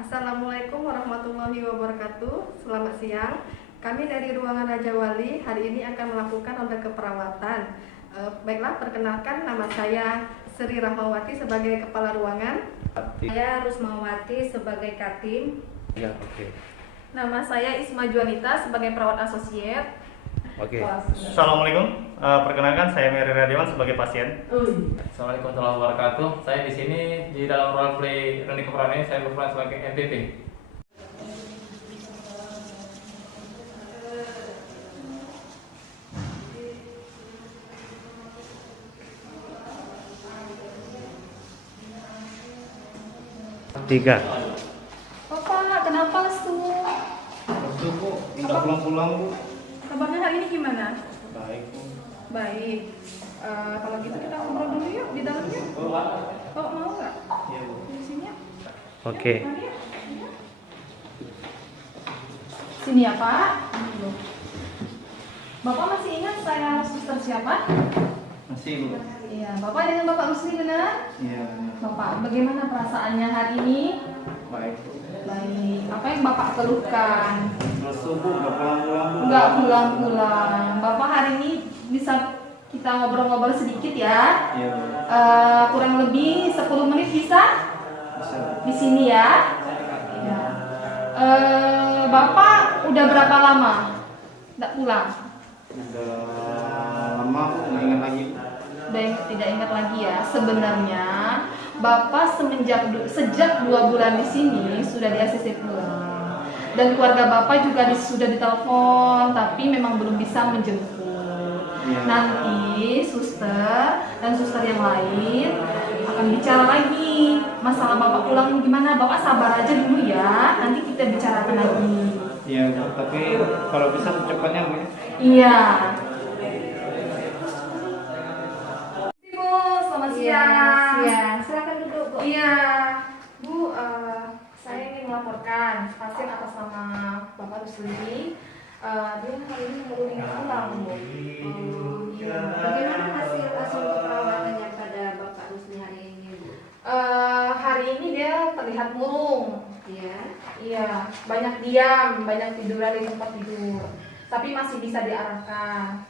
Assalamualaikum warahmatullahi wabarakatuh. Selamat siang. Kami dari ruangan Raja Wali hari ini akan melakukan ronde keperawatan. Baiklah, perkenalkan, nama saya Sri Rahmawati sebagai kepala ruangan. Saya Rusmawati sebagai Katim. Ya, oke. Nama saya Isma Juanita sebagai perawat asosiat. Oke. Assalamualaikum, perkenalkan saya Mary Radiawan sebagai pasien. Assalamualaikum warahmatullahi wabarakatuh. Saya di sini di dalam role play Roni Keperawatan saya berperan sebagai MPP. Tiga. Bapak, kenapa lesu? Bu, tidak pulang-pulang Bu. Kabarnya hari ini gimana? Baik Bu. Baik. Kalau gitu kita ngobrol dulu yuk di dalam yuk. Oh, mau nggak? Iya Bu. Di sini ya? Oke. Ya, mari ya. Sini ya Pak. Bapak masih ingat saya suster siapa? Masih Bu. Iya, Bapak dengan Bapak Rusli benar? Iya. Bapak, bagaimana perasaannya hari ini? Baik Bu. Baik. Apa yang Bapak keluhkan? Lesu Bu, nggak pulang-pulang Bu. Enggak pulang-pulang. Bapak hari ini bisa kita ngobrol-ngobrol sedikit ya? Iya Bu. Kurang lebih 10 menit bisa? Bisa. Di sini ya? Iya. Bapak udah berapa lama nggak pulang? Udah lama Bu, nggak ingat lagi. Udah tidak ingat lagi ya. Sebenarnya Bapak sejak 2 bulan di sini sudah di ACC pulang. Dan keluarga Bapak juga sudah ditelepon, tapi memang belum bisa menjemput. Iya. Nanti suster dan suster yang lain akan bicara lagi masalah Bapak pulang gimana. Bapak sabar aja dulu ya. Nanti kita bicarakan lagi. Iya Bu, tapi kalau bisa secepatnya Bu. Iya. Bu, selamat siang. Iya, silakan duduk, Bu. Iya, Bu, saya ingin melaporkan pasien atas nama Bapak Rusli. Dia hari ini baru ingin pulang, Bu. Iya. Bagaimana hasil keperawatannya pada Bapak Rusli hari ini, Bu? Hari ini dia terlihat murung. Iya. Iya, banyak diam, banyak tiduran di tempat tidur. Tapi masih bisa diarahkan.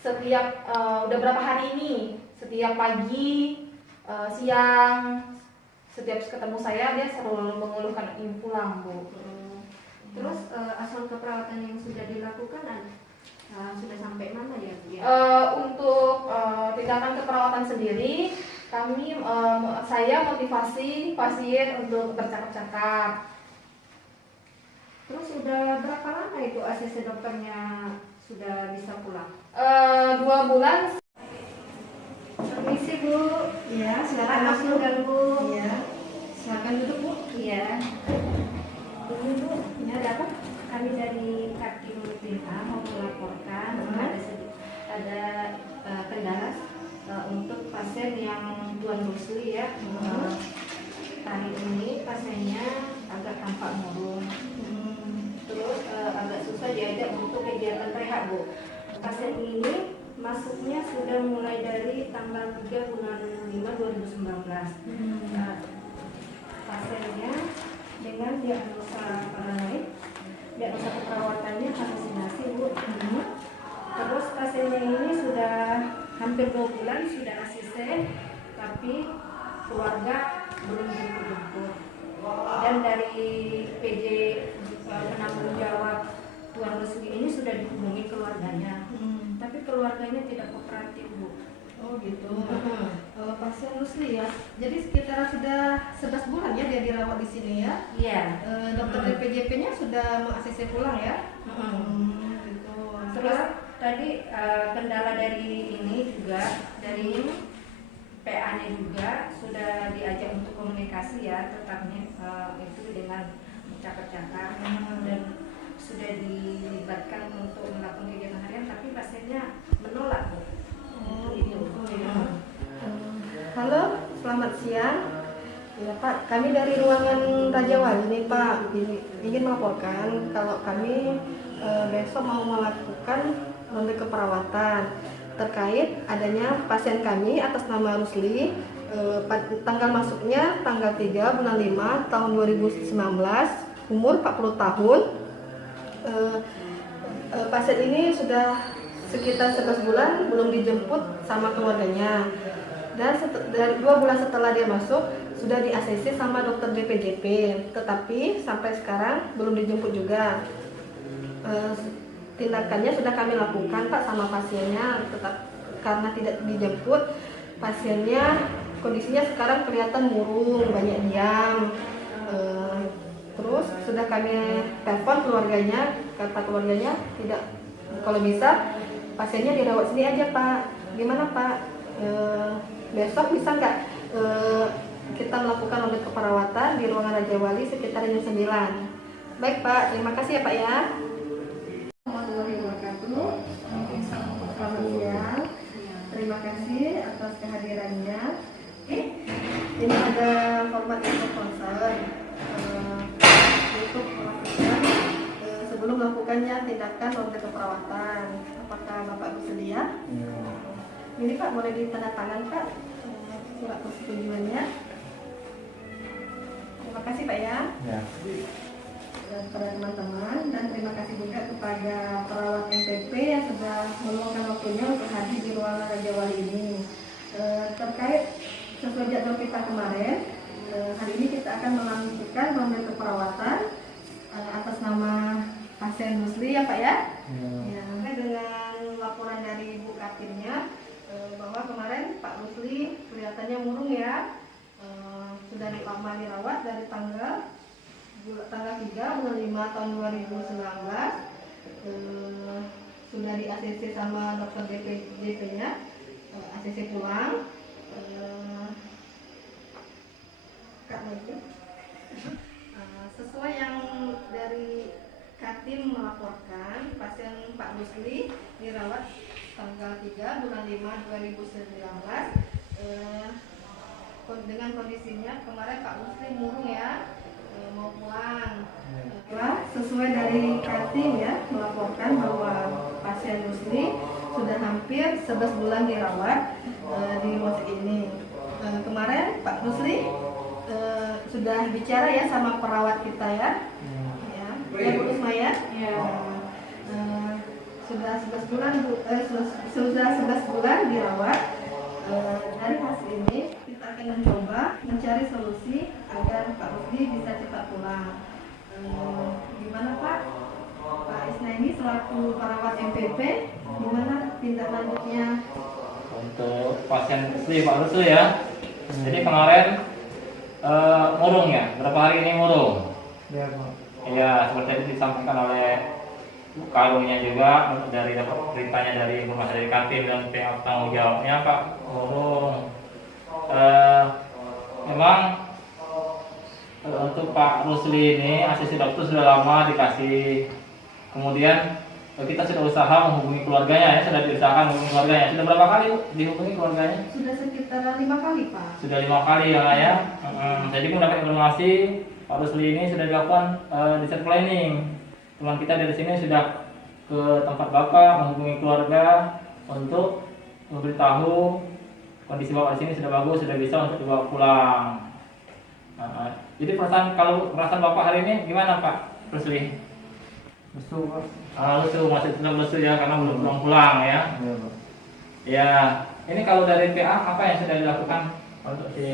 Setiap udah berapa hari ini, setiap pagi, siang, setiap ketemu saya dia selalu mengeluhkan ingin pulang, Bu. Terus asuhan keperawatan yang sudah dilakukan sudah sampai mana ya, Bu? Untuk tindakan keperawatan sendiri, saya motivasi pasien untuk bercakap-cakap. Terus sudah berapa lama itu ACC dokternya sudah bisa pulang? 2 bulan. Permisi Bu. Iya, Silakan masuk Bu. Iya, silakan duduk, Bu. Iya. Ini Bu, ini ada apa? Kami dari Katim PA mau melaporkan ada kendala untuk pasien yang Tuan Rusli ya. Hari ini pasiennya agak tampak murung. Terus agak susah diajak untuk kegiatan rehab, Bu. Pasien ini masuknya sudah mulai dari tanggal 3 bulan 5 2019. Pasiennya dengan diagnosa paranoid, diagnosa keperawatannya halusinasi, Bu. Terus pasiennya ini sudah hampir 2 bulan sudah ACC, tapi keluarga belum jemput-jemput. Dan dari PJ penanggung jawab Tuan Rusli ini sudah dihubungi keluarganya, tapi keluarganya tidak kooperatif, Bu. Oh gitu. Pasien Rusli ya. Jadi sekitar sudah 11 bulan ya dia dirawat di sini ya. Iya. Dokter dari PJP-nya sudah meng-ACC pulang ya. Gitu. Terus tadi kendala dari ini juga dari PA-nya juga sudah diajak untuk komunikasi ya, tetapnya itu dengan cakap-cakap dan sudah dilibatkan untuk melakukan kegiatan harian, tapi pasiennya menolak, Bu. Itu. Halo, selamat siang. Ya Pak, kami dari ruangan Raja Wali nih Pak, ingin melaporkan kalau kami besok mau melakukan ronde keperawatan terkait adanya pasien kami atas nama Rusli Tanggal masuknya tanggal 3 bulan 5 tahun 2019, umur 40 tahun. Pasien ini sudah sekitar 11 bulan belum dijemput sama keluarganya. Dan dari 2 bulan setelah dia masuk sudah di ACC sama dokter BPJP, tetapi sampai sekarang belum dijemput juga. Tindakannya sudah kami lakukan Pak sama pasiennya, tetap karena tidak dijemput, pasiennya kondisinya sekarang kelihatan murung, banyak diam. Terus sudah kami telepon keluarganya, kata keluarganya tidak, kalau bisa pasiennya dirawat sini aja Pak. Gimana Pak? Besok bisa nggak kita melakukan audit keperawatan di ruangan Raja Wali sekitar jam 9. Baik Pak, terima kasih ya Pak ya. Warahmatullahi wabarakatuh. Selamat siang. Terima kasih atas kehadirannya. Ini ada format info concern untuk melakukan sebelum melakukannya tindakan audit keperawatan. Apakah Bapak bersedia? Ini Pak, boleh ditandatangan Pak surat persetujuannya. Terima kasih Pak ya. Kepada teman-teman, dan terima kasih juga kepada perawat MPP yang sudah meluangkan waktunya untuk hadir di ruangan Raja Wali ini. Terkait sesuai jadwal kita kemarin, hari ini kita akan melakukan audit keperawatan atas nama pasien Rusli ya Pak ya. Ya, dengan laporan dari Ibu Katinnya bahwa kemarin Pak Rusli kelihatannya murung ya, sudah lama dirawat dari tanggal 3 bulan 5 tahun 2019, sudah di ACC sama dokter BPJP-nya, ACC pulang. Sesuai yang dari Katim melaporkan, pasien Pak Rusli dirawat tanggal 3 bulan 5 2019 dengan kondisinya kemarin Pak Rusli murung ya, mau pulang. Sesuai dari Katim ya melaporkan bahwa pasien Rusli sudah hampir 11 bulan dirawat di rumah sakit ini. Kemarin Pak Rusli sudah bicara ya sama perawat kita ya. Ya Bu Usma ya. Sudah 11 bulan sudah 11 bulan dirawat. Dari hasil ini kita akan mencoba mencari solusi agar Pak Rusli bisa cepat pulang. Gimana Pak? Pak Isnaini selaku perawat MPP, gimana tindak lanjutnya? Untuk pasien Rusli, Pak Rusli ya. Jadi kemarin murung ya, berapa hari ini murung? Iya, seperti itu disampaikan oleh Karungnya juga dari dapat beritanya dari rumah dari Katin dan pihak tanggung jawabnya Pak murung. Memang untuk Pak Rusli ini asisten dokter sudah lama dikasih, kemudian kita sudah usaha menghubungi keluarganya ya, sudah diusahakan menghubungi keluarganya. Sudah berapa kali dihubungi keluarganya? Sudah sekitar 5 kali Pak. Sudah 5 kali ya. Jadi mendapat informasi Pak Rusli ini sudah dilakukan research planning. Teman kita dari sini sudah ke tempat Bapak menghubungi keluarga untuk memberitahu kondisi Bapak di sini sudah bagus, sudah bisa untuk dibawa pulang. Jadi kalau perasaan Bapak hari ini gimana Pak Rusli? Lesu Pak. Lesu, masih tetap lesu ya karena belum pulang ya. Iya Pak. Ya, ini kalau dari PA apa yang sudah dilakukan untuk si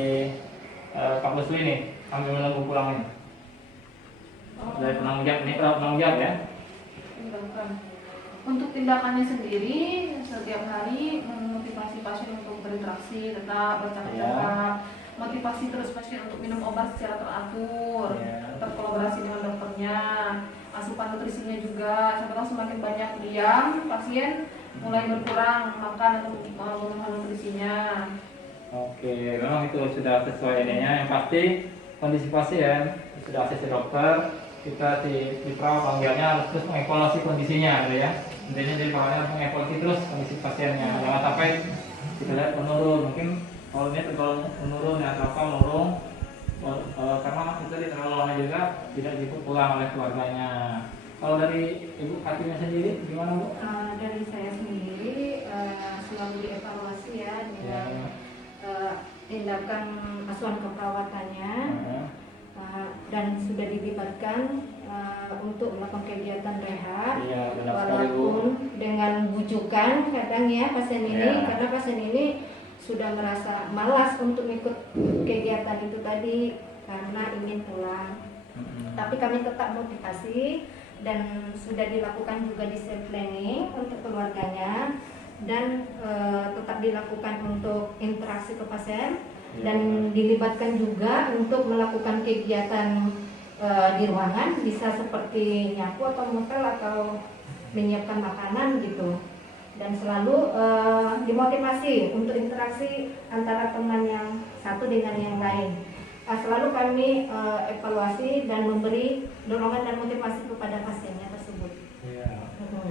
Pak Rusli ini sambil menunggu pulang ini? Dari penanggung jawab ini, penanggung jawab ya. Untuk tindakannya sendiri setiap hari memotivasi pasien untuk berinteraksi, tetap bercakap-cakap, motivasi terus pasien untuk minum obat secara teratur, berkolaborasi dengan dokternya, asupan nutrisinya juga. Setelah semakin banyak diam, pasien mulai berkurang makan atau memenuhi nutrisinya. Oke, memang itu sudah sesuai ininya. Yang pasti kondisi pasien sudah asisten dokter, kita di perawat panggilnya harus terus mengevaluasi kondisinya gitu ya. Intinya jadi perawatnya harus mengevaluasi terus kondisi pasiennya, jangan sampai kita lihat menurun. Mungkin kalau menurun ya atau menurun karena itu terlalu lama juga tidak dijemput pulang oleh keluarganya. Kalau dari Ibu Katimnya sendiri gimana Bu? Dari saya sendiri selalu dievaluasi ya dengan tindakan asuhan keperawatannya dan sudah dilibatkan untuk melakukan kegiatan rehab. Iya, benar sekali, Bu. Walaupun dengan bujukan kadang ya pasien ini, Iya. karena pasien ini sudah merasa malas untuk ikut kegiatan itu tadi karena ingin pulang. Tapi kami tetap motivasi dan sudah dilakukan juga discipline planning untuk keluarganya dan tetap dilakukan untuk interaksi ke pasien dan dilibatkan juga untuk melakukan kegiatan di ruangan, bisa seperti nyapu atau ngepel atau menyiapkan makanan gitu, dan selalu dimotivasi untuk interaksi antara teman yang satu dengan yang lain. Selalu kami evaluasi dan memberi dorongan dan motivasi kepada pasiennya tersebut. Iya,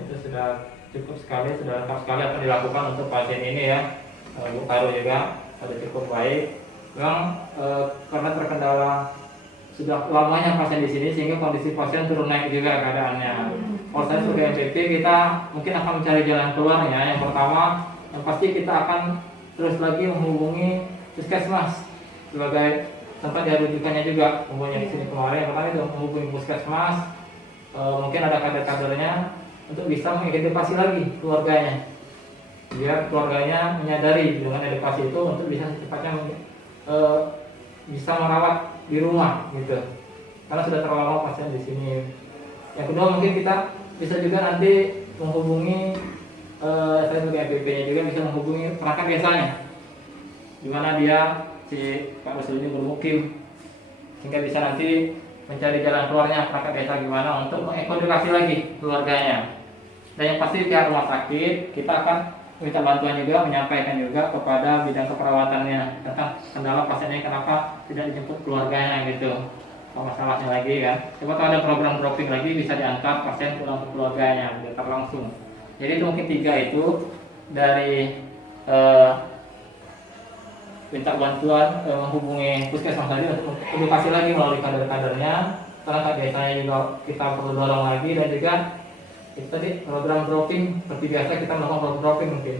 itu sudah cukup sekali, sudah lengkap sekali apa dilakukan untuk pasien ini ya. Bu Karo juga sudah cukup baik. Memang karena terkendala sudah lamanya pasien di sini sehingga kondisi pasien turun naik juga keadaannya. Kalau saya sebagai MPP, kita mungkin akan mencari jalan keluarnya. Yang pertama, yang pasti kita akan terus lagi menghubungi puskesmas sebagai tempat dia rujukannya juga. Hubungannya di sini kemarin, yang pertama itu menghubungi puskesmas. Mungkin ada kader-kadernya untuk bisa mengidentifikasi lagi keluarganya, biar keluarganya menyadari dengan edukasi itu untuk bisa secepatnya bisa merawat di rumah gitu, karena sudah terlalu lama pasien di sini. Yang kedua, mungkin kita bisa juga nanti menghubungi saya sebagai MPP-nya juga bisa menghubungi perangkat desanya, di mana dia si Pak Rasul ini bermukim, sehingga bisa nanti mencari jalan keluarnya perangkat desa gimana untuk mengekoordinasi lagi keluarganya. Dan yang pasti pihak rumah sakit kita akan minta bantuan juga, menyampaikan juga kepada bidang keperawatannya tentang kendala pasiennya kenapa tidak dijemput keluarganya gitu, apa masalahnya lagi kan. Coba kalau ada program dropping lagi bisa diantar pasien pulang ke keluarganya diantar langsung. Jadi itu mungkin 3 itu dari minta bantuan menghubungi puskesmas tadi untuk edukasi lagi melalui kader-kadernya. Setelah desanya juga kita perlu dorong lagi, dan juga itu tadi program dropping seperti biasa kita melakukan program dropping mungkin.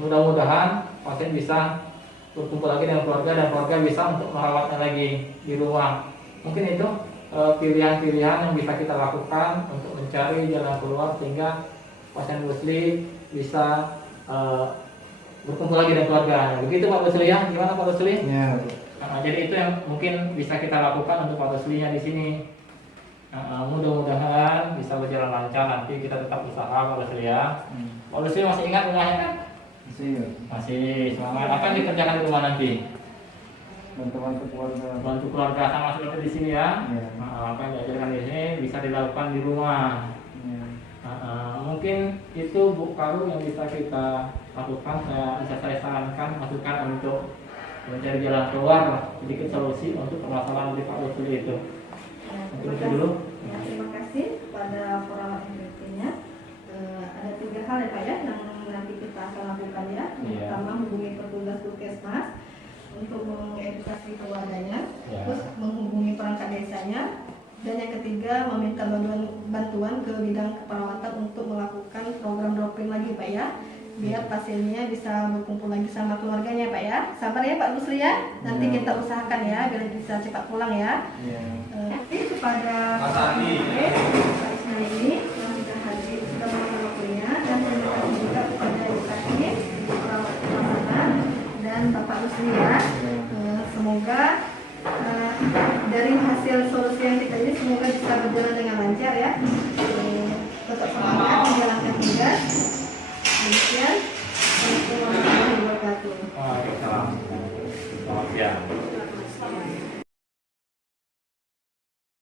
Mudah-mudahan pasien bisa berkumpul lagi dengan keluarga dan keluarga bisa untuk merawatnya lagi di rumah. Mungkin itu pilihan-pilihan yang bisa kita lakukan untuk mencari jalan keluar sehingga pasien Rusli bisa berkumpul lagi dengan keluarga. Begitu Pak Rusli ya? Gimana Pak Rusli? Ya. Jadi itu yang mungkin bisa kita lakukan untuk Pak Ruslinya di sini. Mudah-mudahan bisa berjalan lancar, nanti kita tetap usaha Pak Rusli ya. Pak Rusli masih ingat rumahnya kan? Masih semangat. Apa yang dikerjakan di rumah nanti? Bantu keluarga. Bantu keluarga sama seperti di sini ya. Ya. Apa yang diajarkan di sini bisa dilakukan di rumah. Ya. Mungkin itu Bu Karu yang bisa kita lakukan. Bisa saya sarankan masukan untuk mencari jalan keluar, sedikit solusi untuk permasalahan di Pak Rusli itu. Terima kasih. Terima kasih kepada para MPP-nya. Ada 3 hal ya Pak ya yang nanti kita akan lakukan ya. Yang pertama, menghubungi petugas puskesmas untuk mengedukasi keluarganya, terus menghubungi perangkat desanya, dan yang ketiga meminta bantuan ke bidang keperawatan untuk melakukan program dropping lagi Pak ya, biar pasiennya bisa berkumpul lagi sama keluarganya Pak ya. Sabar ya Pak Rusli ya, nanti kita usahakan ya biar bisa cepat pulang ya. Nanti kepada Pak ini yang sudah hadir, sudah meluangkan waktunya, dan terima kasih juga kepada Ibu Kasih, perawat keamanan, dan Bapak Rusli ya. Semoga dari hasil solusi yang kita ini semoga bisa berjalan dengan lancar ya. Tetap semangat menjalankan tugas. Demikian. Assalamualaikum warahmatullahi wabarakatuh. Waalaikumsalam. Selamat siang.